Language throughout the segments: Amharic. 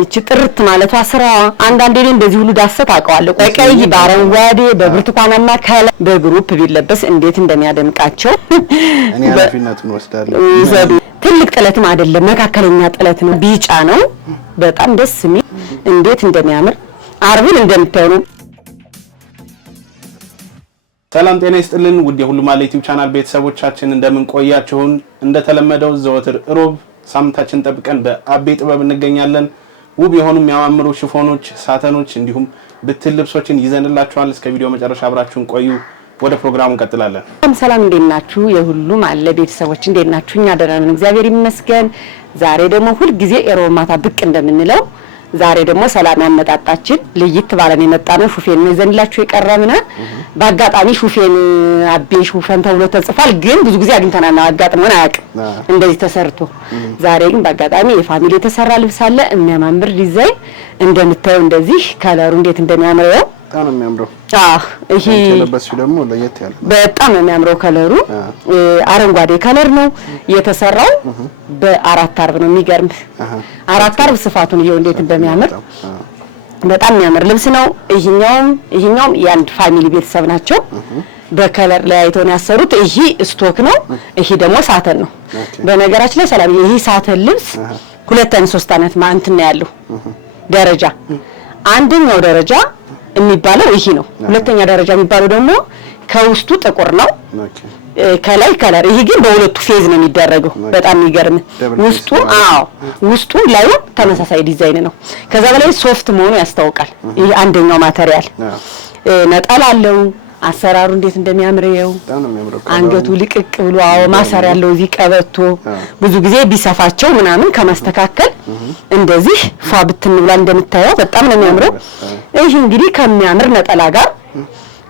እቺ ጥርት ማለቷ ስራዋ አንዳንዴ እንደዚህ ሁሉ ዳሰት አውቀዋለሁ። ቀይ በአረንጓዴ በብርቱካናማ ከለ በግሩፕ ቢለበስ እንዴት እንደሚያደምቃቸው እኔ ኃላፊነቱን ወስዳለሁ። ትልቅ ጥለትም አይደለም መካከለኛ ጥለት ነው። ቢጫ ነው። በጣም ደስ የሚል እንዴት እንደሚያምር አርብን እንደምታዩ ነው። ሰላም ጤና ይስጥልን ውድ የሁሉ ማለት ዩቲዩብ ቻናል ቤተሰቦቻችን እንደምን ቆያችሁን? እንደተለመደው ዘወትር ሮብ ሳምንታችን ጠብቀን በአቤ ጥበብ እንገኛለን። ውብ የሆኑ የሚያማምሩ ሽፎኖች፣ ሳተኖች እንዲሁም ብትል ልብሶችን ይዘንላችኋል። እስከ ቪዲዮ መጨረሻ አብራችሁን ቆዩ። ወደ ፕሮግራሙ እንቀጥላለን። ሰላም እንዴት ናችሁ? የሁሉ ማለት ቤተሰቦች እንዴት ናችሁ? እኛ ደህና ነን እግዚአብሔር ይመስገን። ዛሬ ደግሞ ሁሉ ጊዜ ሮብ ማታ ብቅ እንደምንለው ዛሬ ደግሞ ሰላም ያመጣጣችን ለይት ባለን የመጣነው ሹፌን ይዘንላችሁ የቀረብነ በአጋጣሚ ሹፌን አቤ ሹፌን ተብሎ ተጽፏል። ግን ብዙ ጊዜ አግኝተናል አጋጥሞን አያውቅም እንደዚህ ተሰርቶ። ዛሬ ግን በአጋጣሚ የፋሚሊ የተሰራ ልብስ አለ የሚያማምር ዲዛይን እንደምታዩ እንደዚህ ከለሩ እንዴት እንደሚያምረው በጣም ነው የሚያምረው። ይሄ ለበስኩ ደግሞ ለየት ያለ በጣም ነው የሚያምረው። ከለሩ አረንጓዴ ከለር ነው የተሰራው በአራት አርብ ነው። የሚገርም አራት አርብ ስፋቱን ይሄው እንዴት እንደሚያምር በጣም የሚያምር ልብስ ነው። ይሄኛውም የአንድ ፋሚሊ ቤተሰብ ናቸው። በከለር ላይ አይተውን ያሰሩት። ይሄ ስቶክ ነው። ይሄ ደግሞ ሳተን ነው። በነገራችን ላይ ሰላም ይሄ ሳተን ልብስ ሁለት አይነት ሶስት አይነት ማንት ነው ያለው ደረጃ። አንደኛው ደረጃ የሚባለው ይሄ ነው። ሁለተኛ ደረጃ የሚባለው ደግሞ ከውስጡ ጥቁር ነው ከላይ ከለር። ይሄ ግን በሁለቱ ፌዝ ነው የሚደረገው። በጣም የሚገርም ውስጡ ላይ ተመሳሳይ ዲዛይን ነው። ከዛ በላይ ሶፍት መሆኑ ያስታውቃል። ይሄ አንደኛው ማቴሪያል ነጠላ አለው። አሰራሩ እንዴት እንደሚያምረው አንገቱ ልቅቅ ብሎ ማሰሪያ ያለው እዚህ ቀበቶ ብዙ ጊዜ ቢሰፋቸው ምናምን ከማስተካከል እንደዚህ ፋብትን ብላ እንደምታየው በጣም ነው የሚያምረው። ይሄ እንግዲህ ከሚያምር ነጠላ ጋር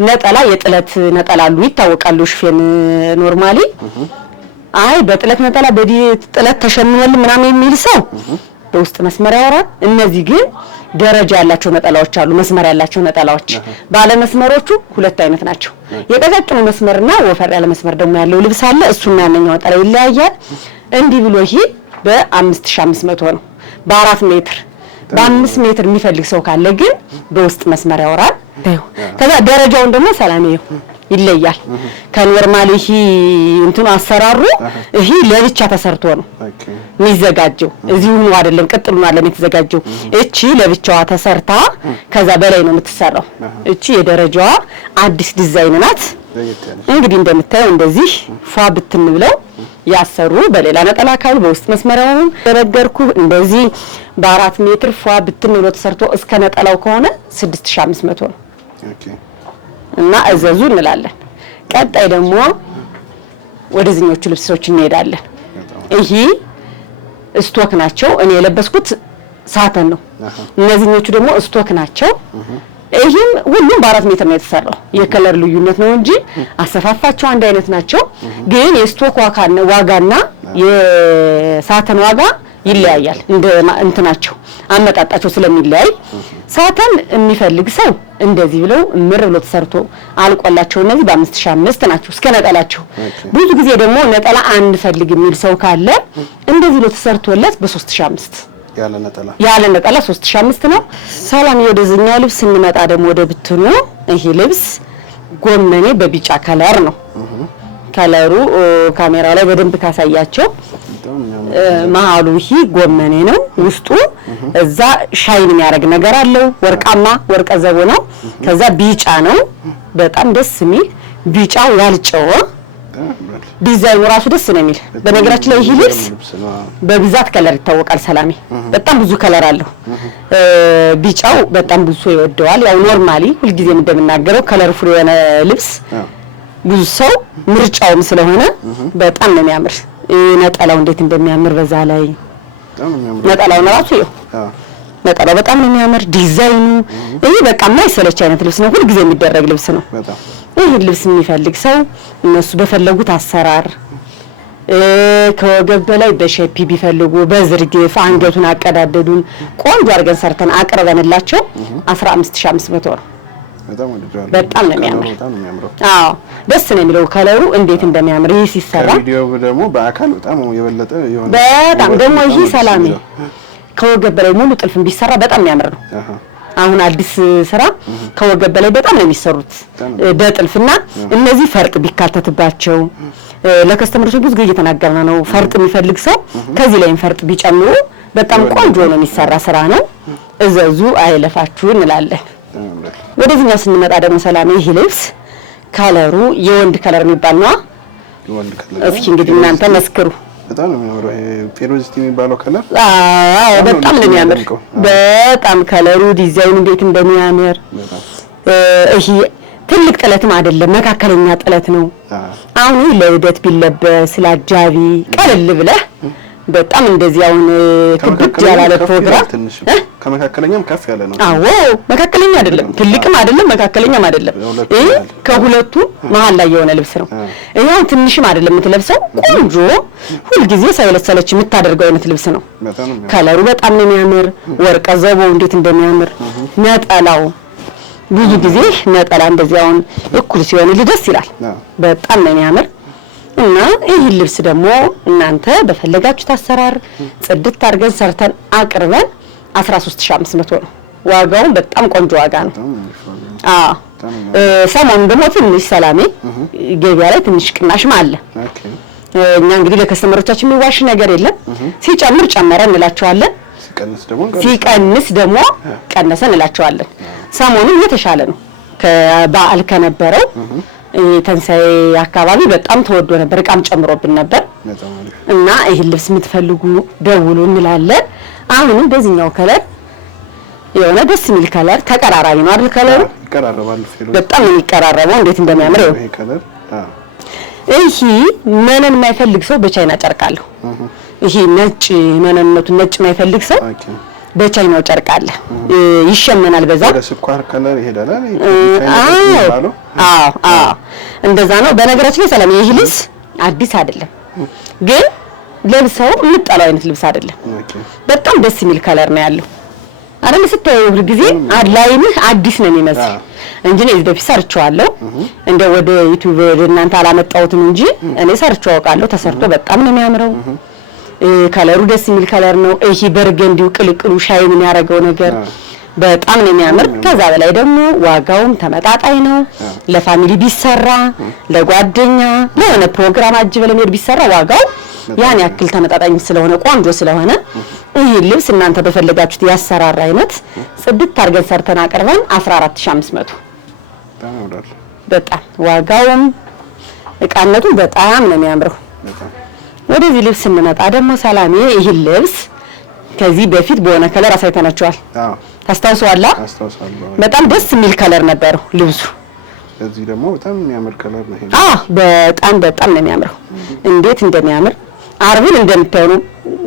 ነጠላ የጥለት ነጠላ አሉ ይታወቃሉ። ሹፌን ኖርማሊ በጥለት ነጠላ በጥለት ተሸምኗል ምናምን የሚል ሰው በውስጥ መስመር ያወራል። እነዚህ ግን ደረጃ ያላቸው ነጠላዎች አሉ። መስመር ያላቸው ነጠላዎች ባለ መስመሮቹ ሁለት አይነት ናቸው። የቀጫጭኑ መስመርና ወፈር ያለ መስመር ደግሞ ያለው ልብስ አለ። እሱና ያንኛው ነጠላ ይለያያል። እንዲህ ብሎ ይሄ በ5500 ነው በ4 ሜትር በ5 ሜትር የሚፈልግ ሰው ካለ ግን በውስጥ መስመር ያወራል። ከዛ ደረጃውን ደግሞ ሰላምዬው ይለያል ከኖርማሊ ይሄ እንትኑ አሰራሩ ይሄ ለብቻ ተሰርቶ ነው የሚዘጋጀው። እዚሁ ነው አይደለም ቅጥሉ ነው አይደለም የተዘጋጀው። እቺ ለብቻዋ ተሰርታ ከዛ በላይ ነው የምትሰራው። እቺ የደረጃዋ አዲስ ዲዛይን ናት። እንግዲህ እንደምታየው እንደዚህ ፏ ብትን ብለው ያሰሩ በሌላ ነጠላ ካሉ በውስጥ መስመሪያው ተረገርኩ እንደዚህ በ4 ሜትር ፏ ብትን ብሎ ተሰርቶ እስከ ነጠላው ከሆነ 6500 ነው። እና እዘዙ እንላለን። ቀጣይ ደግሞ ወደዚህኞቹ ልብሶች እንሄዳለን። ይሄ ስቶክ ናቸው። እኔ የለበስኩት ሳተን ነው። እነዚህኞቹ ደግሞ ስቶክ ናቸው። ይሄም ሁሉም በ4 ሜትር ነው የተሰራው። የከለር ልዩነት ነው እንጂ አሰፋፋቸው አንድ አይነት ናቸው። ግን የስቶክ ዋጋና የሳተን ዋጋ ይለያያል። እንትናቸው አመጣጣቸው ስለሚለያይ ሳተን የሚፈልግ ሰው እንደዚህ ብለው ምር ብሎ ተሰርቶ አልቆላቸው እነዚህ በ5500 ናቸው እስከ ነጠላቸው። ብዙ ጊዜ ደግሞ ነጠላ አንድ ፈልግ የሚል ሰው ካለ እንደዚህ ብሎ ተሰርቶለት በ3500 ያለ ነጠላ 3500 ነው። ሰላም ወደዚህኛው ልብስ እንመጣ ደግሞ ወደ ብትኑ ይሄ ልብስ ጎመኔ በቢጫ ከለር ነው። ከለሩ ካሜራው ላይ በደንብ ካሳያቸው መሃሉ ይሄ ጎመኔ ነው። ውስጡ እዛ ሻይን የሚያደርግ ነገር አለው። ወርቃማ ወርቀ ዘቦ ነው። ከዛ ቢጫ ነው። በጣም ደስ የሚል ቢጫው ያልጨው ዲዛይኑ ራሱ ደስ ነው የሚል። በነገራችን ላይ ይሄ ልብስ በብዛት ከለር ይታወቃል። ሰላሜ በጣም ብዙ ከለር አለው። ቢጫው በጣም ብዙ ሰው ይወደዋል። ያው ኖርማሊ ሁልጊዜም እንደምናገረው ከለርፉል የሆነ ልብስ ብዙ ሰው ምርጫውም ስለሆነ በጣም ነው የሚያምር። ነጠላው እንዴት እንደሚያምር በዛ ላይ ነጠላው ራሱ ነጠላው በጣም ነው የሚያምር። ዲዛይኑ ይሄ በቃ የማይሰለች አይነት ልብስ ነው። ሁልጊዜ የሚደረግ ልብስ ነው። ይሄ ልብስ የሚፈልግ ሰው እነሱ በፈለጉት አሰራር ከወገብ በላይ በሼፒ ቢፈልጉ በዝርግፍ አንገቱን አቀዳደዱን ቆንጆ አድርገን ሰርተን አቅርበንላቸው 15500 ነው። በጣም ነው የሚያምረው። ደስ ነው የሚለው ከለሩ እንዴት እንደሚያምር ይሄ ሲሰራ ቪዲዮ ደግሞ በአካል በጣም የበለጠ ይሆናል። በጣም ደግሞ ይሄ ሰላም ከወገብ በላይ ሙሉ ጥልፍ ቢሰራ በጣም የሚያምር ነው። አሁን አዲስ ስራ ከወገብ በላይ በጣም ነው የሚሰሩት በጥልፍና እነዚህ ፈርጥ ቢካተትባቸው ለከስተመሮች ብዙ ጊዜ እየተናገርና ነው። ፈርጥ የሚፈልግ ሰው ከዚህ ላይም ፈርጥ ቢጨምሩ በጣም ቆንጆ ነው የሚሰራ ስራ ነው። እዘዙ አይለፋችሁ እንላለን። ወደዚህኛው ስንመጣ ደግሞ ሰላም ይሄ ልብስ ከለሩ የወንድ ከለር የሚባል ነው። የወንድ ከለር እስኪ እንግዲህ እናንተ መስክሩ። በጣም ነው የሚያምረው ይሄ ፔሮዚቲ የሚባለው ከለር። አዎ በጣም ነው የሚያምር። በጣም ከለሩ ዲዛይኑ እንዴት እንደሚያምር ይሄ ትልቅ ጥለትም አይደለም መካከለኛ ጥለት ነው። አሁን ለውደት ቢለበስ ለአጃቢ ቀለል ብለህ በጣም እንደዚህ አሁን ክብድ ያላለ ፕሮግራም ከመካከለኛም ከፍ ያለ ነው። አዎ መካከለኛ አይደለም ትልቅም አይደለም መካከለኛም አይደለም። ይሄ ከሁለቱ መሃል ላይ የሆነ ልብስ ነው። ይሄው ትንሽም አይደለም የምትለብሰው ቆንጆ ሁሉ ጊዜ ሳይለሰለች የምታደርገው አይነት ልብስ ነው። ከለሩ በጣም ነው የሚያምር። ወርቀ ዘቦ እንዴት እንደሚያምር ነጠላው ብዙ ጊዜ ነጠላ እንደዚህ አሁን እኩል ሲሆን ደስ ይላል። በጣም ነው የሚያምር እና ይህ ልብስ ደግሞ እናንተ በፈለጋችሁት አሰራር ጽድት አድርገን ሰርተን አቅርበን 13500 ነው ዋጋው። በጣም ቆንጆ ዋጋ ነው። ሰሞኑን ደግሞ ትንሽ ሰላሜ ገበያ ላይ ትንሽ ቅናሽም አለ። እኛ እንግዲህ ለከስተመሮቻችን የሚዋሽ ነገር የለም። ሲጨምር ጨመረ እንላቸዋለን፣ ሲቀንስ ደግሞ ቀነሰ እንላቸዋለን። ሰሞኑን የተሻለ ነው ከበዓል ከነበረው ተንሳይ አካባቢ በጣም ተወዶ ነበር፣ እቃም ጨምሮብን ነበር እና ይሄን ልብስ የምትፈልጉ ደውሉ እንላለን። አሁንም በዚህኛው ከለር የሆነ ደስ የሚል ከለር ተቀራራቢ ነው አይደል? ከለሩ ይቀራረባል። በጣም ነው የሚቀራረበው። እንዴት እንደሚያምር ይሄ ከለር ይሄ መነን የማይፈልግ ሰው በቻይና ጨርቃለሁ። ይሄ ነጭ መነንነቱ ነጭ የማይፈልግ ሰው በቻይናው ጨርቅ አለ ይሸመናል። በዛ ወደ ስኳር ከለር ይሄዳል። አዎ እንደዛ ነው። በነገራችን ላይ ሰላም ይሄ ልብስ አዲስ አይደለም፣ ግን ለብሰው የምጠላው አይነት ልብስ አይደለም። በጣም ደስ የሚል ከለር ነው ያለው አይደል? ስታየው ሁሉ ጊዜ አላይምህ አዲስ ነው የሚመስል እንጂ ነው በፊት ሰርቼዋለሁ። እንደ ወደ ዩቲዩብ እናንተ አላመጣሁትም እንጂ እኔ ሰርቼው አውቃለሁ። ተሰርቶ በጣም ነው የሚያምረው። ከለሩ ደስ የሚል ከለር ነው። ይሄ በርገንዲው ቅልቅሉ ሻይ ምን ያደርገው ነገር በጣም ነው የሚያምር። ከዛ በላይ ደግሞ ዋጋውም ተመጣጣኝ ነው። ለፋሚሊ ቢሰራ ለጓደኛ ለሆነ ፕሮግራም አጅበ ለሚሄድ ቢሰራ ዋጋው ያን ያክል ተመጣጣኝ ስለሆነ ቆንጆ ስለሆነ ይሄ ልብስ እናንተ በፈለጋችሁት ያሰራራ አይነት ጽድት አድርገን ሰርተን አቅርበን 14500 በጣም ዋጋውም እቃነቱም በጣም ነው የሚያምረው። ወደዚህ ልብስ እንመጣ ደግሞ ሰላሜ ይሄ ልብስ ከዚህ በፊት በሆነ ከለር አሳይተናቸዋል። ታስታውሳለህ? በጣም ደስ የሚል ከለር ነበረው ልብሱ። እዚህ ደግሞ በጣም የሚያምር ከለር ነው ይሄ። በጣም ነው የሚያምረው። እንዴት እንደሚያምር አርብን እንደምታዩ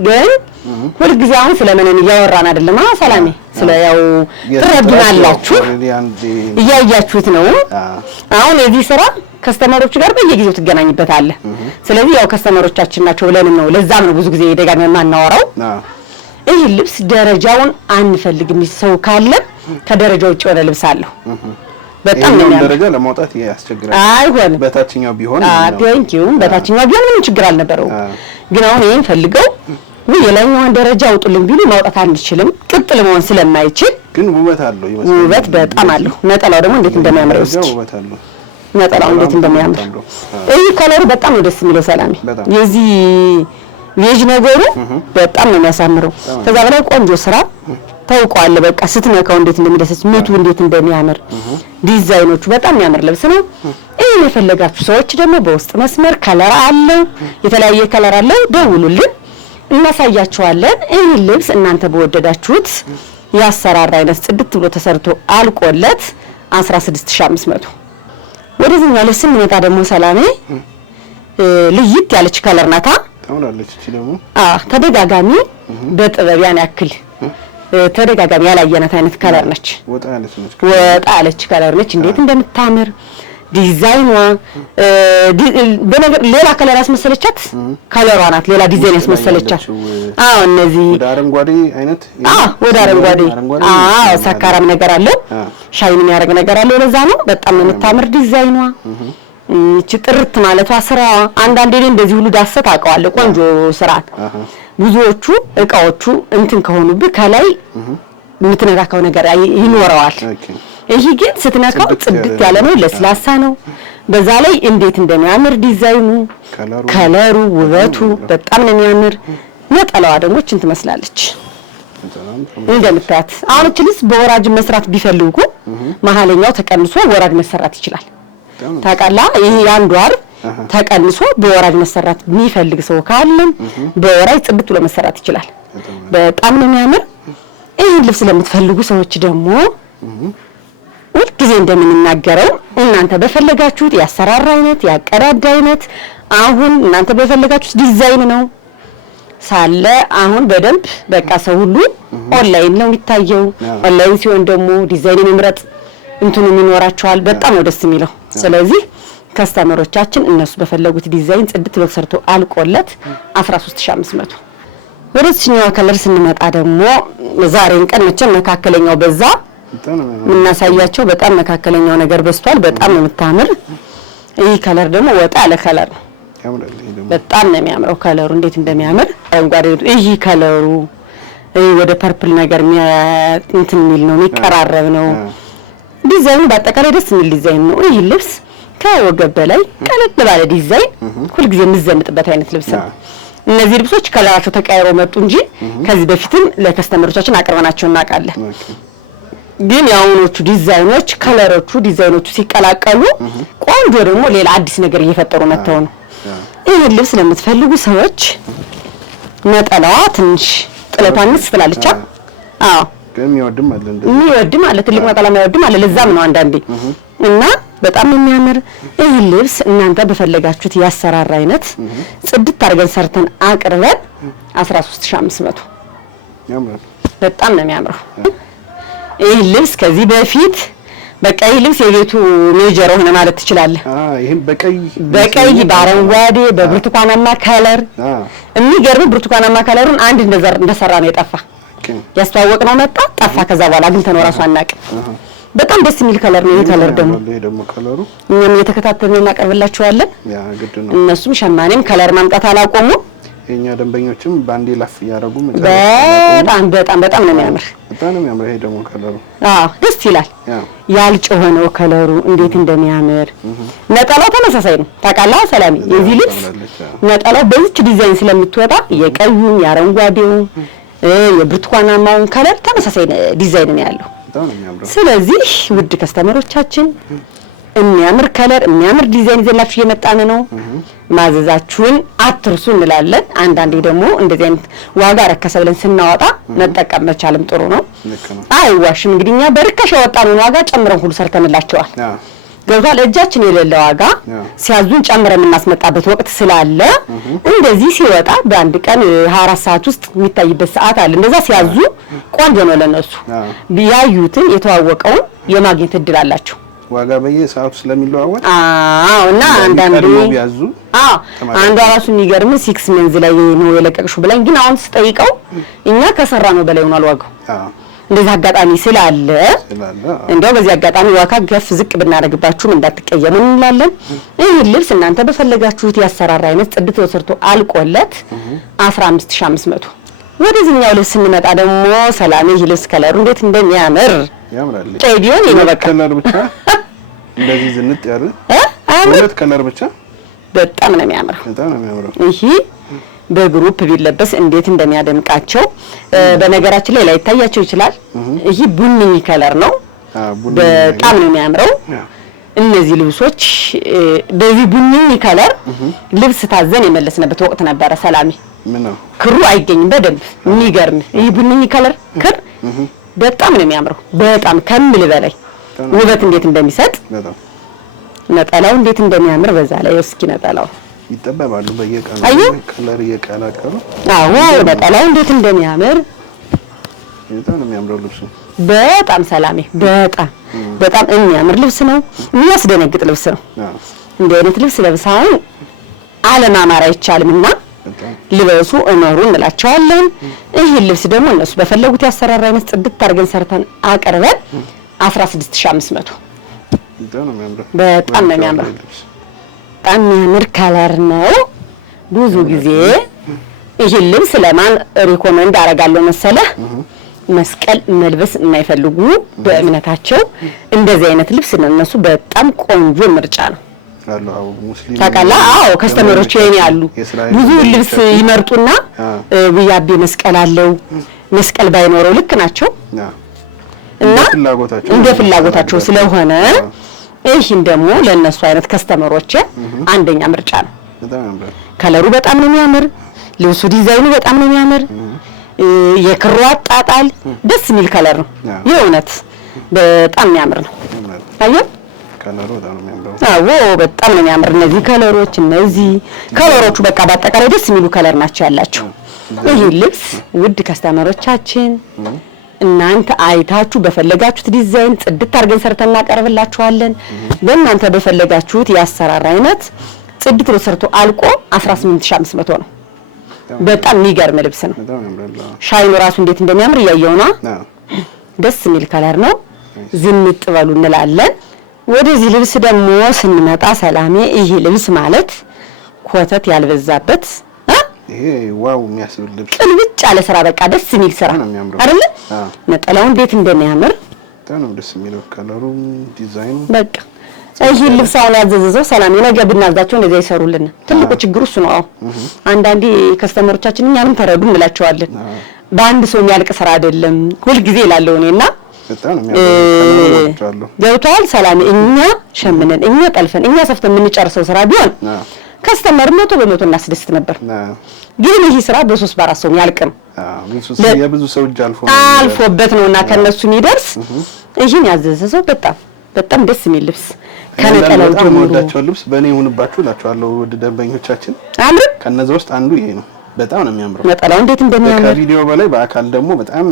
ግን ሁሉ ጊዜ አሁን ስለምን እያወራን አይደለም። ሰላሜ ስለ ያው ትረዱናላችሁ እያያችሁት ነው። አሁን የዚህ ስራ ከስተመሮች ጋር በየጊዜው ትገናኝበታለህ። ስለዚህ ያው ከስተመሮቻችን ናቸው ብለን ነው ለዛም ነው ብዙ ጊዜ ደጋግመን ማናወራው። ይህ ልብስ ደረጃውን አንፈልግም ሰው ካለ ከደረጃው ውጭ ወደ ልብስ አለው። በጣም ነው የሚያምር። ደረጃ ለማውጣት ያስቸግራል። አይሆንም። በታችኛው ቢሆን ቴንኪው በታችኛው ቢሆን ምንም ችግር አልነበረው። ግን አሁን ይሄን ፈልገው የላይኛውን ደረጃ አውጡልን ቢሉ ማውጣት አንችልም፣ ቅጥል መሆን ስለማይችል። ግን ውበት አለው ይመስላል። ውበት በጣም አለው። ነጠላው ደግሞ እንዴት እንደሚያምር እስኪ ውበት አለው። ነጠላው እንዴት እንደሚያምር ይሄ ከለሩ በጣም ነው ደስ የሚለው ሰላሜ። የዚህ ቬጅ ነገሩ በጣም ነው የሚያሳምረው። ከዛ በላይ ቆንጆ ስራ ታውቀዋል። በቃ ስትነካው እንዴት እንደሚደሰት ምቱ እንዴት እንደሚያምር ዲዛይኖቹ በጣም የሚያምር ልብስ ነው። ይሄን የፈለጋችሁ ሰዎች ደግሞ በውስጥ መስመር ከለር አለው የተለያየ ከለር አለው ደውሉልን እናሳያችኋለን። ይሄን ልብስ እናንተ በወደዳችሁት ያሰራራ አይነት ጽድት ብሎ ተሰርቶ አልቆለት 16500 ወደዚህኛው ልብስ እንመጣ ደግሞ ሰላሜ ልይት ያለች ከለር ናታ። ታውላለች እቺ ደግሞ ተደጋጋሚ በጥበብ ያን ያክል ተደጋጋሚ ያላየናት አይነት ከለር ነች። ወጣ ያለች ከለር ነች። እንዴት እንደምታምር ዲዛይኗ በነገር ሌላ ከለር ያስመሰለቻት ከለሯ ናት። ሌላ ዲዛይን ያስመሰለቻት እነዚህ ወደ አረንጓዴ አይነት ወደ አረንጓዴ ሰካራም ነገር አለው ሻይን የሚያደርግ ነገር አለው። ለዛ ነው በጣም የምታምር ዲዛይኗ። እቺ ጥርት ማለቷ ስራዋ አንዳንዴ እንደዚህ ሁሉ ዳሰት አውቀዋለሁ ቆንጆ ስራት ብዙዎቹ እቃዎቹ እንትን ከሆኑብህ ከላይ የምትነካካው ነገር ይኖረዋል። ይሄ ግን ስትነካው ጽድት ያለ ነው፣ ለስላሳ ነው። በዛ ላይ እንዴት እንደሚያምር ዲዛይኑ፣ ከለሩ፣ ውበቱ በጣም ነው የሚያምር። ነጠላዋ ደግሞ እንትን ትመስላለች እንደምታያት። አሁን እቺ በወራጅ መስራት ቢፈልጉ መሀለኛው ተቀንሶ ወራጅ መሰራት ይችላል። ታውቃለህ? ይሄ አንዱ አርብ ተቀንሶ በወራጅ መሰራት የሚፈልግ ሰው ካለም በወራጅ ጽድት ብሎ መሰራት ይችላል። በጣም ነው የሚያምር። ይሄን ልብስ ለምትፈልጉ ሰዎች ደግሞ ሁልጊዜ እንደምንናገረው እናንተ በፈለጋችሁት ያሰራራ አይነት ያቀዳዳ አይነት አሁን እናንተ በፈለጋችሁት ዲዛይን ነው ሳለ አሁን በደንብ በቃ ሰው ሁሉ ኦንላይን ነው የሚታየው። ኦንላይን ሲሆን ደግሞ ዲዛይን መምረጥ እንትኑ ይኖራቸዋል። በጣም ነው ደስ የሚለው። ስለዚህ ከስተመሮቻችን እነሱ በፈለጉት ዲዛይን ጽድት ብሎ ሰርቶ አልቆለት 13500። ወደዚህኛው ከለር ስንመጣ ደግሞ ዛሬን ቀን መቼም መካከለኛው በዛ ምናሳያቸው በጣም መካከለኛው ነገር በስቷል። በጣም ነው የምታምር። ይሄ ከለር ደግሞ ወጣ ያለ ከለር ነው። በጣም ነው የሚያምረው ከለሩ እንዴት እንደሚያምር አረንጓዴ። ይሄ ከለሩ ወደ ፐርፕል ነገር እንትን የሚል ነው የሚቀራረብ ነው። ዲዛይኑ በአጠቃላይ ደስ የሚል ዲዛይን ነው። ይሄ ልብስ ከወገብ በላይ ቀለል ባለ ዲዛይን ሁልጊዜ የምዘንጥበት አይነት ልብስ ነው። እነዚህ ልብሶች ከለራቸው ተቀያይሮ መጡ እንጂ ከዚህ በፊትም ለከስተመሮቻችን አቅርበናቸው እናውቃለን። ግን ያውኖቹ ዲዛይኖች ከለሮቹ ዲዛይኖቹ ሲቀላቀሉ ቆንጆ ደግሞ ሌላ አዲስ ነገር እየፈጠሩ መተው ነው። ይሄን ልብስ ለምትፈልጉ ሰዎች ነጠላዋ ትንሽ ጥለቷንስ ትላለች። አዎ የሚወድም አለ ትልቅ ነጠላ የሚወድም አለ። ለዛም ነው አንዳንዴ እና በጣም የሚያምር ይሄ ልብስ እናንተ በፈለጋችሁት ያሰራራ አይነት ጽድት አድርገን ሰርተን አቅርበን 13500 ያምራል። በጣም ነው የሚያምረው። ይሄ ልብስ ከዚህ በፊት በቀይ ልብስ የቤቱ ሜጀር ሆነ ማለት ትችላለህ። ይሄን በቀይ በአረንጓዴ በብርቱካናማ ከለር የሚገርም ብርቱካናማ ከለሩን አንድ እንደሰራ ነው የጠፋ ያስተዋወቅነው መጣ ጠፋ። ከዛ በኋላ ግን ተኖራሱ አናውቅም። በጣም ደስ የሚል ከለር ነው። ይሄ ከለር ደግሞ ከለሩ እኛም እየተከታተልን እናቀርብላችኋለን። እነሱም ሸማኔም ከለር ማምጣት አላቆሙ። የኛ ደንበኞችም ባንዴ ላፍ ያረጉ በጣም ነው የሚያምር። በጣም ነው የሚያምር። ይሄ ደግሞ ከለሩ ደስ ይላል። ያልጮኸ ነው ከለሩ እንዴት እንደሚያምር። ነጠላው ተመሳሳይ ነው ታውቃለህ ሰላሚ። የዚህ ልብስ ነጠላው በዚች ዲዛይን ስለምትወጣ የቀዩም የአረንጓዴው የብርቱካናማውን ከለር ተመሳሳይ ዲዛይን ነው ያለው። ስለዚህ ውድ ከስተመሮቻችን የሚያምር ከለር የሚያምር ዲዛይን ይዘላችሁ እየመጣን ነው። ማዘዛችሁን አትርሱ እንላለን። አንዳንዴ ደግሞ እንደዚህ አይነት ዋጋ ረከሰ ብለን ስናወጣ መጠቀም መቻልም ጥሩ ነው። አይዋሽም። እንግዲህ እኛ በርካሽ ያወጣነውን ዋጋ ጨምረን ሁሉ ሰርተንላቸዋል። ገብቷል። እጃችን የሌለ ዋጋ ሲያዙን ጨምረን የምናስመጣበት ወቅት ስላለ እንደዚህ ሲወጣ በአንድ ቀን 24 ሰዓት ውስጥ የሚታይበት ሰዓት አለ። እንደዛ ሲያዙ ቆንጆ ነው ለነሱ ቢያዩትን የተዋወቀውን የማግኘት እድል አላቸው። ዋጋ በየሰዓቱ ስለሚለዋወጥ እና አንዳንዴ አንዷ ራሱ የሚገርም 6 መንዝ ላይ ነው የለቀቅሽው ብላኝ፣ ግን አሁን ስጠይቀው እኛ ከሰራ ነው በላይ ሆኗል ዋጋው። እንደዚህ አጋጣሚ ስላለ እንደው በዚህ አጋጣሚ ዋጋ ገፍ ዝቅ ብናደርግባችሁም እንዳትቀየሙ እንላለን። ይሄ ልብስ እናንተ በፈለጋችሁት ያሰራራ አይነት ጽድት ተሰርቶ አልቆለት 15500። ወደዚህኛው ልብስ ስንመጣ ደግሞ ሰላሜ ይሄ ልብስ ከለሩ እንዴት እንደሚያምር ያምራል። ጨይዲዮን ይመበቃ ከለር ብቻ እንደዚህ ዝንጥ ያለ ሁለት ከለር ብቻ በጣም ነው የሚያምረው። በጣም ነው የሚያምረው። ይሄ በግሩፕ ቢለበስ እንዴት እንደሚያደምቃቸው በነገራችን ላይ ላይታያቸው ይችላል። ይሄ ቡኒ ከለር ነው። በጣም ነው የሚያምረው። እነዚህ ልብሶች በዚህ ቡኒ ከለር ልብስ ታዘን የመለስነበት ወቅት ነበረ ሰላሜ። ምን ነው ክሩ አይገኝም በደንብ የሚገርም። ይሄ ቡኒ ከለር ክር በጣም ነው የሚያምረው። በጣም ከምል በላይ ውበት እንዴት እንደሚሰጥ ነጠላው እንዴት እንደሚያምር በዛ ላይ እስኪ ነጠላው ይጠበባሉ በየቀኑ ከለር እየቀላቀሉ ነጠላው እንዴት እንደሚያምር በጣም ነው የሚያምረው ልብሱ። በጣም ሰላሜ በጣም የሚያምር ልብስ ነው። የሚያስደነግጥ ልብስ ነው። እንደ አይነት ልብስ ለብሳውን አለማማር አይቻልምና ልበሱ እመሩ እንላቸዋለን። ይሄ ልብስ ደግሞ እነሱ በፈለጉት ያሰራራ አይነት ጽድት አድርገን ሰርተን አቀርበን 16500። በጣም ነው የሚያምረው። በጣም የሚያምር ከለር ነው። ብዙ ጊዜ ይሄ ልብስ ለማን ሪኮመንድ አደርጋለሁ መሰለህ? መስቀል መልበስ የማይፈልጉ በእምነታቸው እንደዚህ አይነት ልብስ ለነሱ በጣም ቆንጆ ምርጫ ነው። ታውቃለህ? አዎ ከስተመሮች የኔ ያሉ ብዙ ልብስ ይመርጡና ውያቤ መስቀል አለው መስቀል ባይኖረው ልክ ናቸው እና እንደ ፍላጎታቸው ስለሆነ ይሄን ደግሞ ለነሱ አይነት ከስተመሮች አንደኛ ምርጫ ነው። ከለሩ በጣም ነው የሚያምር፣ ልብሱ ዲዛይኑ በጣም ነው የሚያምር፣ የክሩ አጣጣል ደስ የሚል ከለር ነው። የእውነት በጣም የሚያምር ነው። አየህ ከለሩ በጣም ነው የሚያምረው። አዎ በጣም ነው የሚያምር። እነዚህ ከለሮቹ በቃ በአጠቃላይ ደስ የሚሉ ከለር ናቸው ያላቸው። ይሄ ልብስ ውድ ከስተመሮቻችን እናንተ አይታችሁ በፈለጋችሁት ዲዛይን ጽድት አድርገን ሰርተን እናቀርብላችኋለን። በእናንተ በፈለጋችሁት ያሰራር አይነት ጽድት ብሎ ሰርቶ አልቆ 18500 ነው። በጣም የሚገርም ልብስ ነው። ሻይኑ ራሱ እንዴት እንደሚያምር እያየው ነው። ደስ የሚል ከለር ነው። ዝንጥ በሉ እንላለን። ወደዚህ ልብስ ደግሞ ስንመጣ ሰላሜ ይሄ ልብስ ማለት ኮተት ያልበዛበት ይሄ ዋው የሚያስብል ልብስ ቅልብጭ ያለ ስራ በቃ ደስ የሚል ስራ አይደል? ነጠላው እንዴት እንደሚያምር በጣም ደስ የሚለው ከለሩ ዲዛይኑ በቃ ይሄ ልብስ አሁን ያዘዘው ሰላሜ ነገ ብናዛቸው እንደዚህ ይሰሩልን። ትልቁ ችግሩ እሱ ነው። አንዳንዴ ከስተመሮቻችን እኛንም ተረዱ እንላቸዋለን። በአንድ ሰው የሚያልቅ ስራ አይደለም ሁልጊዜ እላለሁ እኔና በጣም ነው የሚያምረው። ገብቷል ሰላሜ? እኛ ሸምነን እኛ ጠልፈን እኛ ሰፍተን የምንጨርሰው ስራ ቢሆን ከስተመር 100% እናስደስት ነበር። ግን ይሄ ስራ በ3 በ4 ሰው የሚያልቅ ነው። የብዙ ሰው እጅ አልፎበት ነውና ከነሱ የሚደርስ ይሄን ያዘዘው በጣም ደስ የሚል ልብስ ከነጠላው ጀምሮ ወዳቸው ልብስ በእኔ ይሁንባችሁ እላችኋለሁ ውድ ደንበኞቻችን። ከነዛ ውስጥ አንዱ ይሄ ነው። በጣም ነው የሚያምረው። ነጠላው እንዴት እንደሚያምር ከቪዲዮ በላይ በአካል ደግሞ በጣም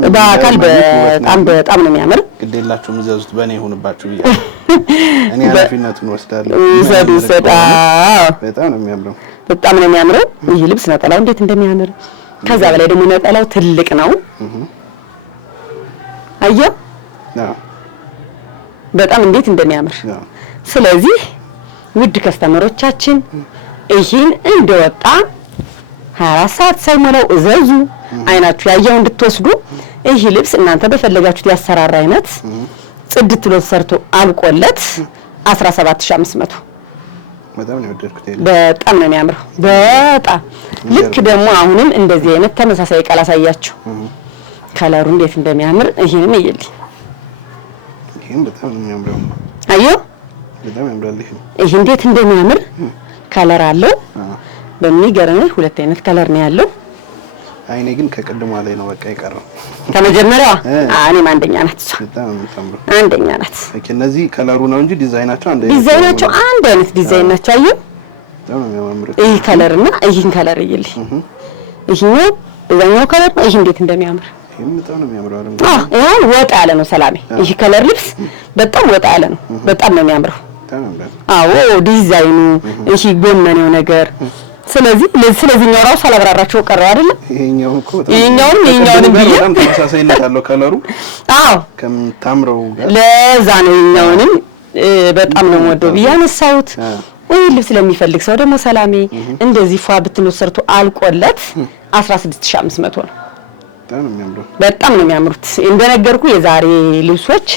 ነው የሚያምር። ግዴላችሁ ምዘዙት በእኔ ይሁንባችሁ ብያለሁ። እኔ ኃላፊነቱን ወስዳለሁ። ይሰዳ በጣም ነው የሚያምረው። በጣም ነው የሚያምረው ይሄ ልብስ ነጠላው እንዴት እንደሚያምር። ከዛ በላይ ደግሞ ነጠላው ትልቅ ነው። አየህ በጣም እንዴት እንደሚያምር። ስለዚህ ውድ ከስተመሮቻችን ይሄን እንደወጣ 24 ሰዓት ሳይሞላው እዘዙ። አይናችሁ ያየው እንድትወስዱ። ይሄ ልብስ እናንተ በፈለጋችሁት ያሰራር አይነት ጽድት ብሎ ሰርቶ አልቆለት 17500 በጣም ነው የወደድኩት። በጣም ነው የሚያምረው። በጣም ልክ ደግሞ አሁንም እንደዚህ አይነት ተመሳሳይ ቃል አሳያችሁ ከለሩ እንዴት እንደሚያምር። ይሄንም እየልኝ ይሄን በጣም ነው የሚያምረው። አየሁ በጣም ያምራል። ይሄ እንዴት እንደሚያምር ከለር አለው። በሚገርም ሁለት አይነት ከለር ነው ያለው። አይኔ ግን ከቀድሞ ላይ ነው በቃ የቀረው ከመጀመሪያው እኔም አንደኛ ናት። በጣም የምታምረው አንደኛ ናት። እነዚህ ከለሩ ነው እንጂ ዲዛይናቸው አንድ አይነት ዲዛይን ናቸው። አየሁ በጣም ነው የሚያምረው። ይሄ ከለርና ይሄን ከለር ይልኝ። ይሄኛው እዛኛው ከለር ይሄ እንዴት እንደሚያምር ይሄም በጣም ነው የሚያምረው። ይሄን ወጣ ያለ ነው ሰላሜ። ይሄ ከለር ልብስ በጣም ወጣ ያለ ነው። በጣም ነው የሚያምረው። አዎ ዲዛይኑ ይሄ ጎመኔው ነገር ስለዚህኛው ራሱ አላብራራቸው ቀረው አይደል? ይሄኛውንም በጣም ተመሳሳይነት አለው ከለሩ። አዎ ከምታምረው ጋር ለዛ ነው ይሄኛውንም በጣም ነው ወደው ያነሳሁት። ይሄ ልብስ ለሚፈልግ ሰው ደግሞ ሰላሜ እንደዚህ ፏ ብትኖር ሰርቶ አልቆለት 16500 ነው። በጣም ነው የሚያምሩት። እንደነገርኩ የዛሬ ልብሶች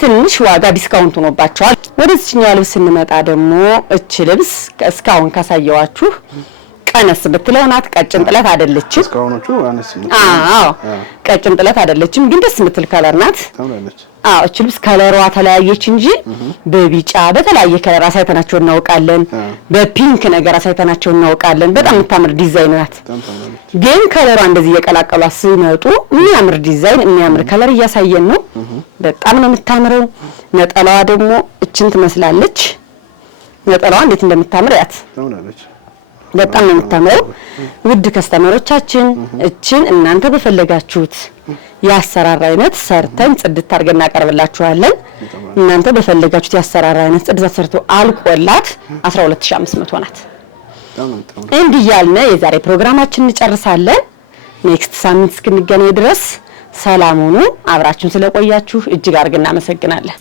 ትንሽ ዋጋ ዲስካውንት ሆኖባቸዋል። ወደዚህኛው ልብስ እንመጣ ደግሞ እቺ ልብስ እስካሁን ካሳየዋችሁ ቀነስ ብትለው ናት። ቀጭን ጥለት አይደለችም። እስካሁኖቹ አነስ ቀጭን ጥለት አይደለችም፣ ግን ደስ የምትል ከለር ናት። እቺ ልብስ ከለሯ ተለያየች እንጂ በቢጫ በተለያየ ከለር አሳይተናቸው እናውቃለን። በፒንክ ነገር አሳይተናቸው እናውቃለን። በጣም የምታምር ዲዛይን ናት። ግን ከለሯ እንደዚህ እየቀላቀሉ ሲመጡ የሚያምር ዲዛይን የሚያምር ከለር እያሳየን ነው። በጣም ነው የምታምረው። ነጠላዋ ደግሞ እችን ትመስላለች። ነጠላዋ እንዴት እንደምታምር ያት በጣም ነው የምታምረው። ውድ ከስተመሮቻችን እችን እናንተ በፈለጋችሁት ያሰራር አይነት ሰርተን ጽድት አድርገን እናቀርብላችኋለን። እናንተ በፈለጋችሁት ያሰራር አይነት ጽድት ሰርቶ አልቆላት 12500 ናት። እንዲህ ያልነ የዛሬ ፕሮግራማችን እንጨርሳለን። ኔክስት ሳምንት እስክንገናኝ ድረስ ሰላም ሁኑ። አብራችሁን ስለቆያችሁ እጅግ አድርገን እናመሰግናለን።